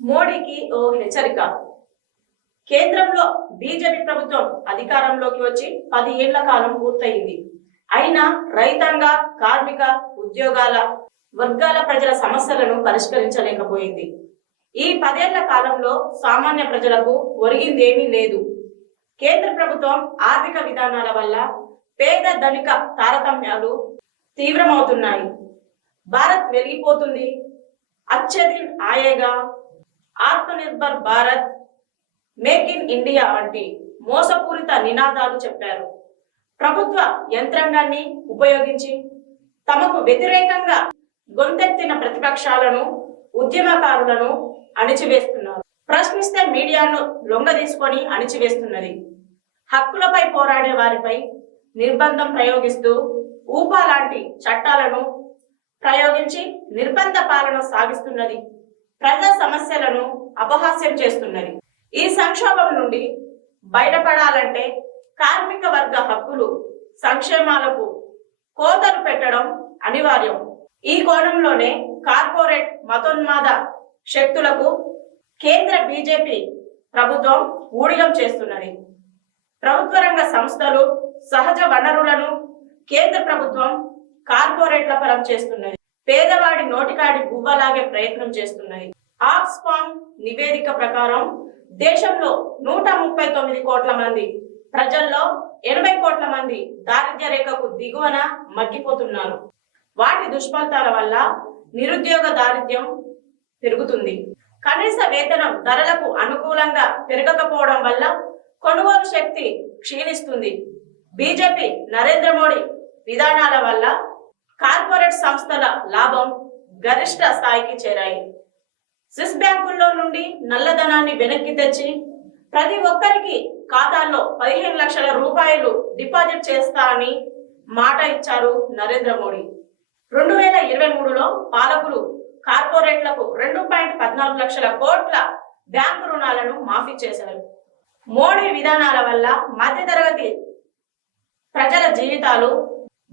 మోడీకి ఓ హెచ్చరిక. కేంద్రంలో బీజేపీ ప్రభుత్వం అధికారంలోకి వచ్చి పది ఏళ్ళ కాలం పూర్తయింది. అయినా రైతాంగ కార్మిక ఉద్యోగాల వర్గాల ప్రజల సమస్యలను పరిష్కరించలేకపోయింది. ఈ పదేళ్ళ కాలంలో సామాన్య ప్రజలకు ఒరిగిందేమీ లేదు. కేంద్ర ప్రభుత్వం ఆర్థిక విధానాల వల్ల పేద ధనిక తారతమ్యాలు తీవ్రమవుతున్నాయి. భారత్ వెలిగిపోతుంది. అత్యధి ఆయేగా Atmanirbhar Bharat make in India వంటి మోసపూరిత నినాదాలు చెప్పారు. ప్రభుత్వ యంత్రాంగాన్ని ఉపయోగించి తమకు వ్యతిరేకంగా గొంతెత్తిన ప్రతిపక్షాలను ఉద్యమకారులను అణిచివేస్తున్నారు. ప్రశ్నిస్తే మీడియాను లొంగదీసుకొని అణిచివేస్తున్నది. హక్కులపై పోరాడే వారిపై నిర్బంధం ప్రయోగిస్తూ ఊపా లాంటి చట్టాలను ప్రయోగించి నిర్బంధ పాలన సాగిస్తున్నది. ప్రజా సమస్యలను అపహాస్యం చేస్తున్నది. ఈ సంక్షోభం నుండి బయటపడాలంటే కార్మిక వర్గ హక్కులు సంక్షేమాలకు కోతలు పెట్టడం అనివార్యం. ఈ కోణంలోనే కార్పొరేట్ మతోన్మాద శక్తులకు కేంద్ర బీజేపీ ప్రభుత్వం ఊడిగం చేస్తున్నది. ప్రభుత్వ రంగ సంస్థలు సహజ వనరులను కేంద్ర ప్రభుత్వం కార్పొరేట్ల పరం చేస్తున్నది. పేదవాడి నోటికాడి గువ్వలాగే ప్రయత్నం చేస్తున్నాయి. ఆక్స్ఫామ్ నివేదిక ప్రకారం దేశంలో నూట ముప్పై తొమ్మిది కోట్ల మంది ప్రజల్లో ఎనభై కోట్ల మంది దారిద్ర్య రేఖకు దిగువన మగ్గిపోతున్నారు. వాటి దుష్ఫలితాల వల్ల నిరుద్యోగ దారిద్ర్యం పెరుగుతుంది. కనీస వేతనం ధరలకు అనుకూలంగా పెరగకపోవడం వల్ల కొనుగోలు శక్తి క్షీణిస్తుంది. బీజేపీ నరేంద్ర మోడీ విధానాల వల్ల కార్పొరేట్ సంస్థల లాభం గరిష్ట స్థాయికి చేరాయి. స్విస్ బ్యాంకుల్లో నుండి నల్లధనాన్ని వెనక్కి తెచ్చి ప్రతి ఒక్కరికి ఖాతాల్లో పదిహేను లక్షల రూపాయలు డిపాజిట్ చేస్తా అని మాట ఇచ్చారు నరేంద్ర మోడీ. రెండు వేల ఇరవై మూడులో పాలకులు కార్పొరేట్లకు రెండు పాయింట్ పద్నాలుగు లక్షల కోట్ల బ్యాంకు రుణాలను మాఫీ చేశారు. మోడీ విధానాల వల్ల మధ్యతరగతి ప్రజల జీవితాలు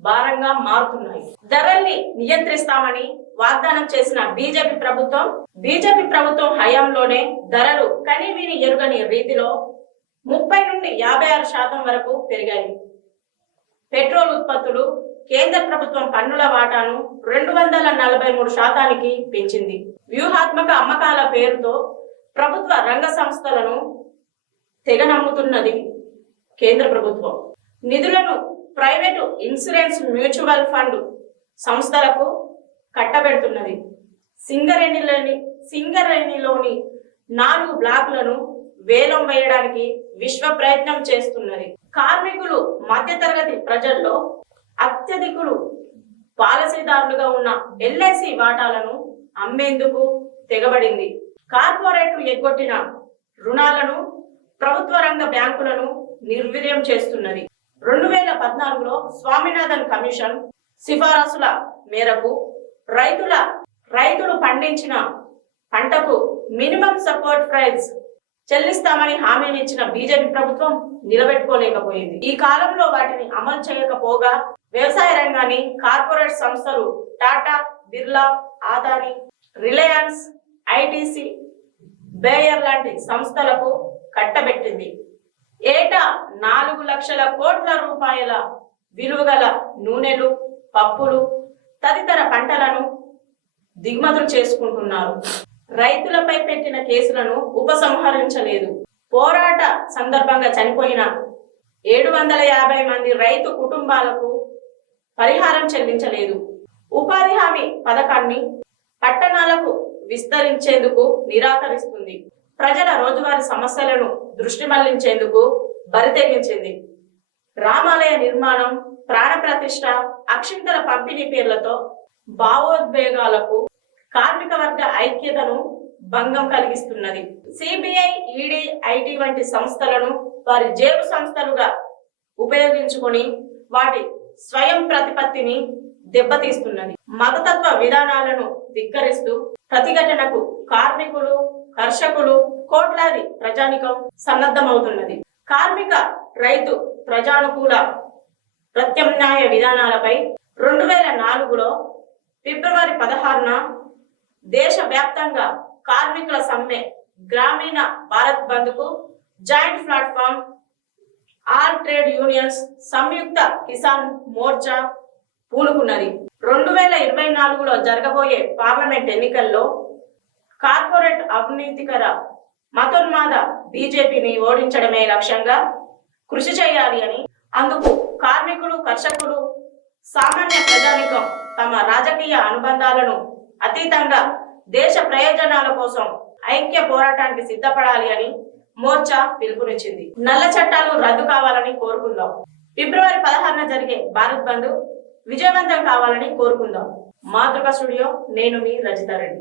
భారంగా మారుతున్నాయి. ధరల్ని నియంత్రిస్తామని వాగ్దానం చేసిన బీజేపీ ప్రభుత్వం బీజేపీ ప్రభుత్వం హయాంలోనే ధరలు కనివిని ఎరుగని రీతిలో ముప్పై నుండి యాభై ఆరు శాతం వరకు పెరిగాయి. పెట్రోల్ ఉత్పత్తులు కేంద్ర ప్రభుత్వం పన్నుల వాటాను రెండు వందల నలభై మూడు శాతానికి పెంచింది. వ్యూహాత్మక అమ్మకాల పేరుతో ప్రభుత్వ రంగ సంస్థలను తెగ నమ్ముతున్నది కేంద్ర ప్రభుత్వం. నిధులను ప్రైవేటు ఇన్సూరెన్స్ మ్యూచువల్ ఫండ్ సంస్థలకు కట్టబెడుతున్నది. సింగరేణిలోని సింగరేణిలోని నాలుగు బ్లాక్లను వేలం వేయడానికి విశ్వ ప్రయత్నం చేస్తున్నది. కార్మికులు మధ్యతరగతి ప్రజల్లో అత్యధికులు పాలసీదారులుగా ఉన్న ఎల్ఐసి వాటాలను అమ్మేందుకు తెగబడింది. కార్పొరేట్లు ఎగ్గొట్టిన రుణాలను ప్రభుత్వ రంగ బ్యాంకులను నిర్వీర్యం చేస్తున్నది. రెండు వేల పద్నాలుగులో స్వామినాథన్ కమిషన్ సిఫారసుల మేరకు రైతుల రైతులు పండించిన పంటకు మినిమం సపోర్ట్ ప్రైస్ చెల్లిస్తామని హామీనిచ్చిన బీజేపీ ప్రభుత్వం నిలబెట్టుకోలేకపోయింది. ఈ కాలంలో వాటిని అమలు చేయకపోగా వ్యవసాయ రంగాన్ని కార్పొరేట్ సంస్థలు Tata Birla Adani Reliance ITC Bayer లాంటి సంస్థలకు కట్టబెట్టింది. ఏటా నాలుగు లక్షల కోట్ల రూపాయల విలువగల నూనెలు పప్పులు తదితర పంటలను దిగుమతులు చేసుకుంటున్నారు. రైతులపై పెట్టిన కేసులను ఉపసంహరించలేదు. పోరాట సందర్భంగా చనిపోయిన ఏడు వందల యాభై మంది రైతు కుటుంబాలకు పరిహారం చెల్లించలేదు. ఉపాధి హామీ పథకాన్ని పట్టణాలకు విస్తరించేందుకు నిరాకరిస్తుంది. ప్రజల రోజువారీ సమస్యలను దృష్టి మళ్ళించేందుకు బరితెగించింది రామాలయ నిర్మాణం ప్రాణప్రతిష్ట అక్షింతల పంపిణీ పేర్లతో భావోద్వేగాలకు కార్మిక వర్గ ఐక్యతను భంగం కలిగిస్తున్నది. సిబిఐ ఈడీ ఐటీ వంటి సంస్థలను వారి జేబు సంస్థలుగా ఉపయోగించుకొని వాటి స్వయం ప్రతిపత్తిని దెబ్బతీస్తున్నది. మతతత్వ విధానాలను ధిక్కరిస్తూ ప్రతిఘటనకు కార్మికులు కర్షకులు కోట్లాది ప్రజానికం సన్నద్ధమవుతున్నది. కార్మిక రైతు ప్రజానుకూల ప్రత్యామ్నాయ విధానాలపై రెండు వేల నాలుగులో ఫిబ్రవరి పదహారున దేశవ్యాప్తంగా కార్మికుల సమ్మె గ్రామీణ భారత్ బంద్కు joint platform all trade unions Samyukta Kisan Morcha పూనుకున్నది. రెండు వేల ఇరవై నాలుగులో జరగబోయే పార్లమెంట్ ఎన్నికల్లో కార్పొరేట్ అవినీతికర మతోన్మాద బీజేపీని ఓడించడమే లక్ష్యంగా కృషి చేయాలి అని అందుకు కార్మికులు కర్షకులు సామాన్య ప్రజానికం తమ రాజకీయ అనుబంధాలను అతీతంగా దేశ ప్రయోజనాల కోసం ఐక్య పోరాటానికి సిద్ధపడాలి అని మోర్చా పిలుపునిచ్చింది. నల్ల చట్టాలు రద్దు కావాలని కోరుకుందాం. ఫిబ్రవరి పదహారున జరిగే భారత్ బంద్ విజయవంతం కావాలని కోరుకుందాం. మాతృక స్టూడియో నేను మీ రజితారెడ్డి